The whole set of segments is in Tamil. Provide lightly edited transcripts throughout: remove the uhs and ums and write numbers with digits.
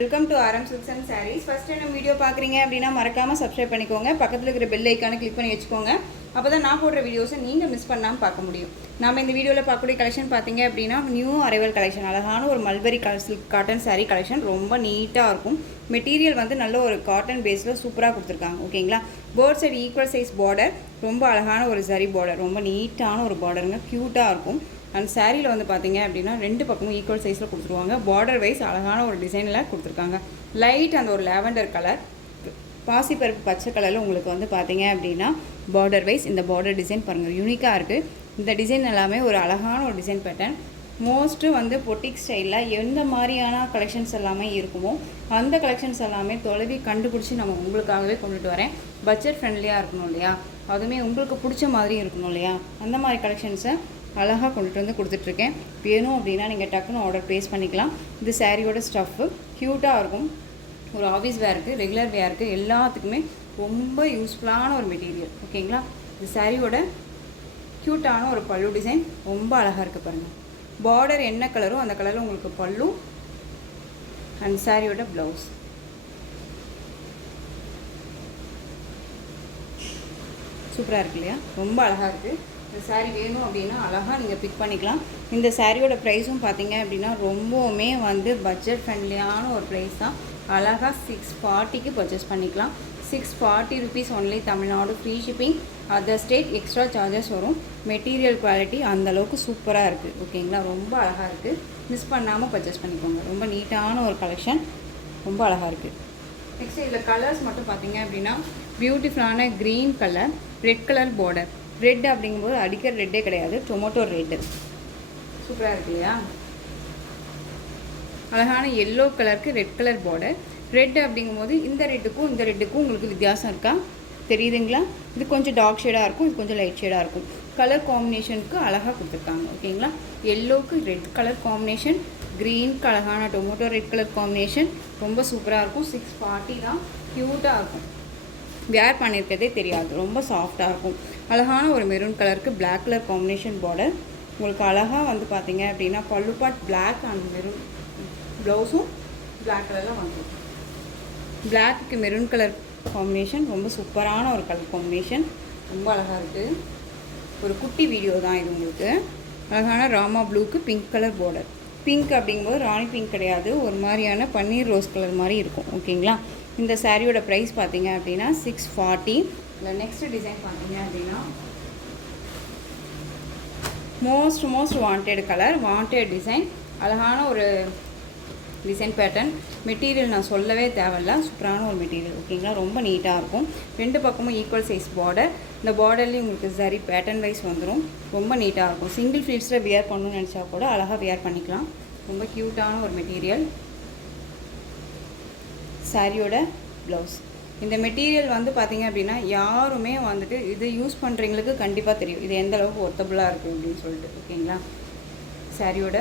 Welcome to RM Silks and Sarees. First time video பார்க்குறீங்க அப்படின்னா மறக்காமல் சப்ஸ்கிரைப் பண்ணிக்கோங்க. பக்கத்தில் இருக்கிற பெல் ஐக்கானை கிளிக் பண்ணி வச்சுக்கோங்க. அப்போ தான் நான் போடுற வீடியோஸை நீங்கள் மிஸ் பண்ணாமல் பார்க்க முடியும். நம்ம இந்த வீடியோவில் பார்க்கக்கூடிய கலெக்ஷன் பார்த்தீங்க அப்படின்னா நியூ அரைவல் கலெக்ஷன். அழகான ஒரு mulberry silk cotton sari collection. ரொம்ப நீட்டாக இருக்கும். மெட்டீரியல் வந்து நல்ல ஒரு காட்டன் பேஸில் சூப்பராக கொடுத்துருக்காங்க. ஓகேங்களா, both side equal size border, ரொம்ப அழகான ஒரு சரி பார்டர், ரொம்ப நீட்டான ஒரு பார்டருங்க, க்யூட்டாக இருக்கும். அண்ட் சாரியில் வந்து பார்த்தீங்க அப்படின்னா ரெண்டு பக்கமும் ஈக்குவல் சைஸில் கொடுத்துருவாங்க. பார்டர் வைஸ் அழகான ஒரு டிசைனில் கொடுத்துருக்காங்க. லைட் அந்த ஒரு லேவெண்டர் கலர், பாசிப்பருப்பு பச்சை கலரில் உங்களுக்கு வந்து பார்த்தீங்க அப்படின்னா பார்டர் வைஸ் இந்த பார்டர் டிசைன் பாருங்கள், யூனிக்காக இருக்குது. இந்த டிசைன் எல்லாமே ஒரு அழகான ஒரு டிசைன் பேட்டர்ன். மோஸ்ட்டு வந்து பொட்டிக் ஸ்டைலில் எந்த மாதிரியான கலெக்ஷன்ஸ் எல்லாமே இருக்குமோ அந்த கலெக்ஷன்ஸ் எல்லாமே தொலைவி கண்டுபிடிச்சி நம்ம உங்களுக்காகவே கொண்டுட்டு வரேன். பட்ஜெட் ஃப்ரெண்ட்லியாக இருக்கணும் இல்லையா, அதுவுமே உங்களுக்கு பிடிச்ச மாதிரி இருக்கணும் இல்லையா, அந்த மாதிரி கலெக்ஷன்ஸை அழகாக கொண்டுட்டு வந்து கொடுத்துட்ருக்கேன். வேணும் அப்படின்னா நீங்கள் டக்குன்னு ஆர்டர் ப்ளேஸ் பண்ணிக்கலாம். இது சாரியோட ஸ்டஃப்பு க்யூட்டாக இருக்கும். ஒரு ஆஃபீஸ் வேருக்கு, ரெகுலர் வேருக்கு, எல்லாத்துக்குமே ரொம்ப யூஸ்ஃபுல்லான ஒரு மெட்டீரியல். ஓகேங்களா, இது சாரியோட க்யூட்டான ஒரு பல்லு டிசைன், ரொம்ப அழகாக இருக்குது பாருங்கள். பார்டர் என்ன கலரோ அந்த கலரில் உங்களுக்கு பல்லு அண்ட் சாரியோட ப்ளவுஸ். சூப்பராக இருக்கு இல்லையா, ரொம்ப அழகாக இருக்குது. இந்த சாரீ வேணும் அப்படின்னா அழகாக நீங்கள் பிக் பண்ணிக்கலாம். இந்த சாரியோட ப்ரைஸும் பார்த்தீங்க அப்படின்னா ரொம்பவுமே வந்து பட்ஜெட் ஃப்ரெண்ட்லியான ஒரு ப்ரைஸ் தான். அழகாக 640க்கு பர்ச்சேஸ் பண்ணிக்கலாம். 640 rupees only. Tamil Nadu free shipping, other state extra charges வரும். மெட்டீரியல் குவாலிட்டி அந்தளவுக்கு சூப்பராக இருக்குது. ஓகேங்களா, ரொம்ப அழகாக இருக்குது. மிஸ் பண்ணாமல் பர்ச்சேஸ் பண்ணிக்கோங்க. ரொம்ப நீட்டான ஒரு கலெக்ஷன், ரொம்ப அழகாக இருக்குது. நெக்ஸ்ட் இதில் கலர்ஸ் மட்டும் பார்த்தீங்க அப்படின்னா பியூட்டிஃபுல்லான green colour, red colour border. Red அப்படிங்கும்போது அடிக்கிற ரெட்டே கிடையாது, டொமேட்டோ ரெட்டு, சூப்பராக இருக்கு இல்லையா. அழகான எல்லோ கலருக்கு ரெட் கலர் பார்டர். ரெட் அப்படிங்கும்போது இந்த ரெட்டுக்கும் இந்த ரெட்டுக்கும் உங்களுக்கு வித்தியாசம் இருக்கா, தெரியுதுங்களா? இது கொஞ்சம் டார்க் ஷேடாக இருக்கும், இது கொஞ்சம் லைட் ஷேடாக இருக்கும். கலர் காம்பினேஷனுக்கு அழகாக கொடுத்துருக்காங்க. ஓகேங்களா, எல்லோவுக்கு ரெட் கலர் காம்பினேஷன், க்ரீனுக்கு அழகான டொமேட்டோ ரெட் கலர் காம்பினேஷன், ரொம்ப சூப்பராக இருக்கும். 640 தான், க்யூட்டாக இருக்கும். வேர் பண்ணியிருக்கிறதே தெரியாது, ரொம்ப சாஃப்டாக இருக்கும். அழகான ஒரு மெரூன் கலருக்கு பிளாக் கலர் காம்பினேஷன் பார்டர். உங்களுக்கு அழகாக வந்து பார்த்தீங்க அப்படின்னா பல்லு பார்ட் பிளாக் அண்ட் மெரூன், ப்ளவுஸும் பிளாக் கலரில் வந்துடும். பிளாக்கு மெரூன் கலர் காம்பினேஷன், ரொம்ப சூப்பரான ஒரு கலர் காம்பினேஷன், ரொம்ப அழகாக இருக்குது. ஒரு குட்டி வீடியோ தான் இது உங்களுக்கு. அழகான ராமா ப்ளூக்கு பிங்க் கலர் பார்டர். பிங்க் அப்படிங்கும்போது ராணி பிங்க் கிடையாது, ஒரு மாதிரியான பன்னீர் ரோஸ் கலர் மாதிரி இருக்கும். ஓகேங்களா, இந்த சாரியோட ப்ரைஸ் பார்த்தீங்க அப்படின்னா 640. இல்லை நெக்ஸ்ட் டிசைன் பார்த்தீங்க அப்படின்னா most wanted colour, wanted design, அழகான ஒரு டிசைன் பேட்டர்ன். மெட்டீரியல் நான் சொல்லவே தேவையில்ல, சூப்பரான ஒரு மெட்டீரியல். ஓகேங்களா, ரொம்ப நீட்டாக இருக்கும். ரெண்டு பக்கமும் ஈக்குவல் சைஸ் பார்டர். இந்த பார்டர்லேயும் உங்களுக்கு சரி பேட்டர்ன் வைஸ் வந்துடும், ரொம்ப நீட்டாக இருக்கும். சிங்கிள் ஃப்ளீட்ஸில் வியர் பண்ணணும்னு நினச்சா கூட அழகாக வியர் பண்ணிக்கலாம். ரொம்ப க்யூட்டான ஒரு மெட்டீரியல். சாரியோட ப்ளவுஸ். இந்த மெட்டீரியல் வந்து பார்த்திங்க அப்படின்னா யாருமே வந்துட்டு இது யூஸ் பண்ணுறவங்களுக்கு கண்டிப்பாக தெரியும் இது எந்த அளவுக்கு ஒர்த்தபுளாக இருக்குது அப்படின்னு சொல்லிட்டு. ஓகேங்களா, சாரியோட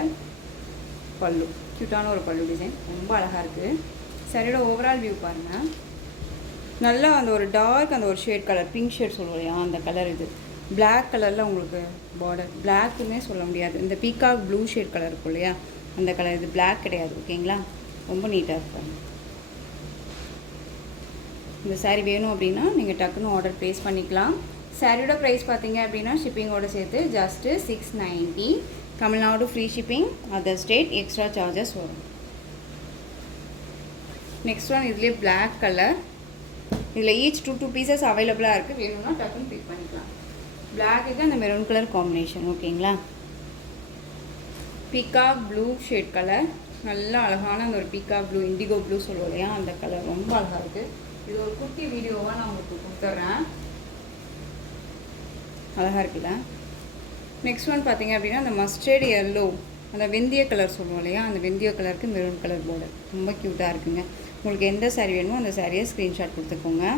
பல்லு, க்யூட்டான ஒரு பல்லு டிசைன், ரொம்ப அழகாக இருக்குது. சாரியோட ஓவரால் வியூ பாருங்கள். நல்லா அந்த ஒரு டார்க் அந்த ஒரு ஷேட் கலர், பிங்க் ஷேட் சொல்லுவோம் இல்லையா, அந்த கலர். இது பிளாக் கலரில் உங்களுக்கு பார்டர், பிளாக்குன்னே சொல்ல முடியாது, இந்த பீகாக் ப்ளூ ஷேட் கலர் இருக்கும் இல்லையா, அந்த கலர். இது பிளாக் கிடையாது. ஓகேங்களா, ரொம்ப நீட்டாக இருக்கும். இந்த சாரீ வேணும் அப்படின்னா நீங்கள் டக்குன்னு ஆர்டர் ப்ளேஸ் பண்ணிக்கலாம். சாரியோட ப்ரைஸ் பார்த்தீங்க அப்படின்னா ஷிப்பிங்கோடு சேர்த்து just 690. Tamil Nadu free shipping, other state extra charges வரும். நெக்ஸ்ட் ஒன் இதுலேயே பிளாக் கலர். இதில் ஈச் 2 பீசஸ் அவைலபிளாக இருக்குது. வேணும்னா டக்குன்னு பிக் பண்ணிக்கலாம். பிளாக்குக்கு அந்த மெரூன் கலர் காம்பினேஷன். ஓகேங்களா, பீகாக் ப்ளூ ஷேட் கலர், நல்லா அழகான அந்த ஒரு பீகாக் ப்ளூ, இண்டிகோ ப்ளூ சொல்லுவோம் இல்லையா, அந்த கலர் ரொம்ப அழகாக இருக்குது. இது ஒரு குட்டி வீடியோவாக நான் உங்களுக்கு கொடுத்துட்றேன். அழகாக இருக்குல்ல. நெக்ஸ்ட் ஒன் பார்த்தீங்க அப்படின்னா அந்த மஸ்டர்ட் எல்லோ, அந்த வெந்தய கலர் சொல்லுவோம் இல்லையா, அந்த வெந்தய கலருக்கு மெரூன் கலர் பார்டர், ரொம்ப க்யூட்டாக இருக்குங்க. உங்களுக்கு எந்த சாரீ வேணுமோ அந்த சாரியை ஸ்க்ரீன்ஷாட் கொடுத்துக்கோங்க.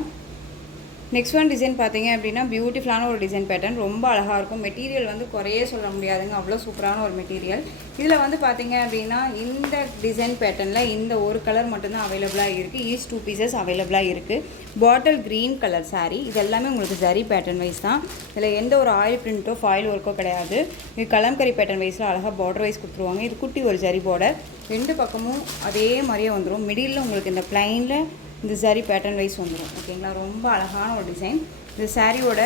நெக்ஸ்ட் ஒன் டிசைன் பார்த்தீங்க அப்படின்னா பியூட்டிஃபுல்லான ஒரு டிசைன் பேட்டர்ன், ரொம்ப அழகாக இருக்கும். மெட்டீரியல் வந்து குறையே சொல்ல முடியாதுங்க, அவ்வளோ சூப்பரான ஒரு மெட்டீரியல். இதில் வந்து பார்த்தீங்க அப்படின்னா இந்த டிசைன் பேட்டர்னில் இந்த ஒரு கலர் மட்டும்தான் அவைலபிளாக இருக்குது. ஈச் 2 பீசஸ் அவைலபிளாக இருக்குது. Bottle green colour sari. இது எல்லாமே உங்களுக்கு ஜரி பேட்டர்ன் வைஸ் தான். இதில் எந்த ஒரு ஆயில் பிரிண்ட்டோ ஃபாயில் ஒர்க்கோ கிடையாது. இது கலம்கரி பேட்டர்ன் வைஸில் அழகாக பார்டர் வைஸ் கொடுத்துருவாங்க. இது குட்டி ஒரு ஜரி பார்டர், 2 பக்கமும் அதே மாதிரியே வந்துடும். மிடில் உங்களுக்கு இந்த ப்ளைனில் இந்த saree பேட்டர்ன் வைஸ் வந்துடும். ஓகேங்களா, ரொம்ப அழகான ஒரு டிசைன். இந்த சாரியோட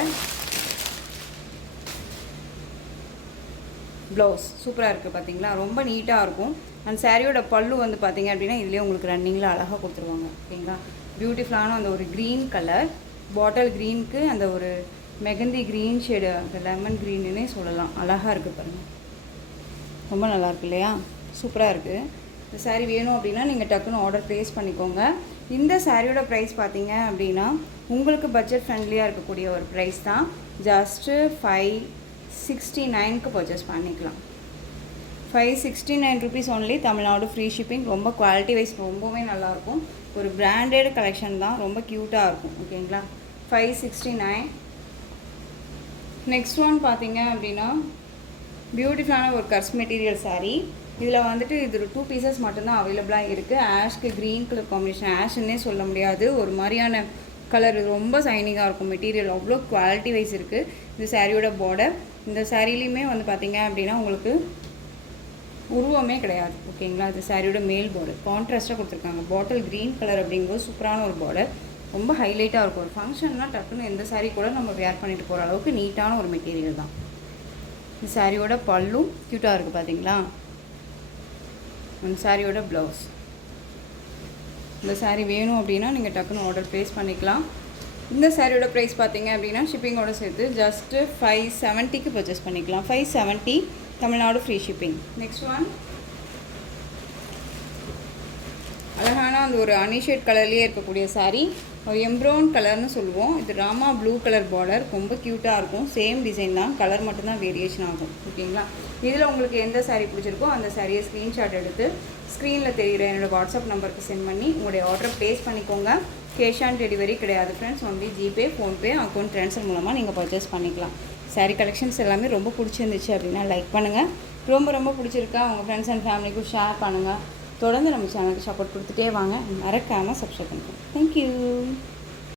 ப்ளவுஸ் சூப்பராக இருக்குது பார்த்தீங்களா, ரொம்ப நீட்டாக இருக்கும். அந்த சாரியோட பல்லு வந்து பார்த்தீங்க அப்படின்னா இதுலேயே உங்களுக்கு ரன்னிங்கில் அழகாக கொடுத்துருவாங்க. ஓகேங்களா, பியூட்டிஃபுல்லான அந்த ஒரு க்ரீன் கலர், பாட்டில் க்ரீனுக்கு அந்த ஒரு மெகந்தி க்ரீன் ஷேடு, அந்த லெமன் க்ரீனுன்னே சொல்லலாம். அழகாக இருக்குது பாருங்கள், ரொம்ப நல்லாயிருக்கு இல்லையா, சூப்பராக இருக்குது. இந்த சாரீ வேணும் அப்படின்னா நீங்கள் டக்குன்னு ஆர்டர் ப்ளேஸ் பண்ணிக்கோங்க. இந்த சாரியோட ப்ரைஸ் பார்த்தீங்க அப்படின்னா உங்களுக்கு பட்ஜெட் ஃப்ரெண்ட்லியாக இருக்கக்கூடிய ஒரு ப்ரைஸ் தான். ஜஸ்ட்டு 569க்கு பர்ச்சேஸ் பண்ணிக்கலாம். 569 rupees only, Tamil Nadu free shipping. ரொம்ப குவாலிட்டி வைஸ் ரொம்பவே நல்லாயிருக்கும். ஒரு பிராண்டட் கலெக்ஷன் தான், ரொம்ப க்யூட்டாக இருக்கும். ஓகேங்களா, 569. நெக்ஸ்ட் ஒன் பார்த்தீங்க அப்படின்னா பியூட்டிஃபுல்லான ஒரு கர்ஸ் மெட்டீரியல் சாரீ. இதில் வந்துட்டு இது 2 பீசஸ் மட்டும்தான் அவைலபிளாக இருக்குது. ஆஷ்க்கு க்ரீன் கலர் காம்பினேஷன், ஆஷ்ன்னே சொல்ல முடியாது, ஒரு மாதிரியான கலர், ரொம்ப சைனிங்காக இருக்கும். மெட்டீரியல் அவ்வளோ குவாலிட்டி வைஸ் இருக்குது. இந்த சாரியோட பார்டர், இந்த சாரிலையுமே வந்து பார்த்திங்க அப்படின்னா உங்களுக்கு உருவமே கிடையாது. ஓகேங்களா, இந்த சாரியோட மேல் பார்டர் கான்ட்ராஸ்ட்டாக கொடுத்துருக்காங்க. பாட்டில் க்ரீன் கலர் அப்படிங்கும்போது சூப்பரான ஒரு பார்டர், ரொம்ப ஹைலைட்டாக இருக்கும். ஒரு ஃபங்க்ஷன்னா டக்குன்னு எந்த சாரீ கூட நம்ம வேர் பண்ணிட்டு போகிற அளவுக்கு நீட்டான ஒரு மெட்டீரியல் தான். இந்த சாரியோட பல்லும் க்யூட்டாக இருக்குது பார்த்தீங்களா. அந்த சாரியோட ப்ளவுஸ். இந்த சாரீ வேணும் அப்படின்னா நீங்கள் டக்குன்னு ஆர்டர் ப்ளேஸ் பண்ணிக்கலாம். இந்த சாரியோட ப்ரைஸ் பார்த்தீங்க அப்படின்னா ஷிப்பிங்கோட சேர்த்து ஜஸ்ட்டு 570க்கு பர்ச்சேஸ் பண்ணிக்கலாம். 570, Tamil Nadu free shipping. Next one அழகான அந்த ஒரு அனிஷேட் கலர்லேயே இருக்கக்கூடிய சாரீ, ஒரு எம்ப்ரௌன் கலர்னு சொல்லுவோம். இது ராமா ப்ளூ கலர் பார்டர், ரொம்ப க்யூட்டாக இருக்கும். சேம் டிசைன் தான், கலர் மட்டும்தான் வேரியேஷன் ஆகும். ஓகேங்களா, இதில் உங்களுக்கு எந்த சாரீ பிடிச்சிருக்கோ அந்த சாரியை ஸ்க்ரீன்ஷாட் எடுத்து ஸ்க்ரீனில் தெரிகிற என்னோடய வாட்ஸ்அப் நம்பருக்கு சென்ட் பண்ணி உங்களுடைய ஆர்டரை ப்ளேஸ் பண்ணிக்கோங்க. கேஷ் ஆன் டெலிவரி கிடையாது friends, only GPay, PhonePe, account transfer மூலமாக நீங்கள் பர்ச்சேஸ் பண்ணிக்கலாம். சாரீ கலெக்ஷன்ஸ் எல்லாமே ரொம்ப பிடிச்சிருந்துச்சு அப்படின்னா லைக் பண்ணுங்கள். ரொம்ப பிடிச்சிருக்கா உங்கள் ஃப்ரெண்ட்ஸ் அண்ட் ஃபேமிலிக்கும் ஷேர் பண்ணுங்கள். தொடர்ந்து நம்ம சேனலுக்கு சப்போர்ட் கொடுத்துட்டே வாங்க. மறக்காமல் சப்ஸ்கிரைப் பண்ணுங்கள். தேங்க்யூ.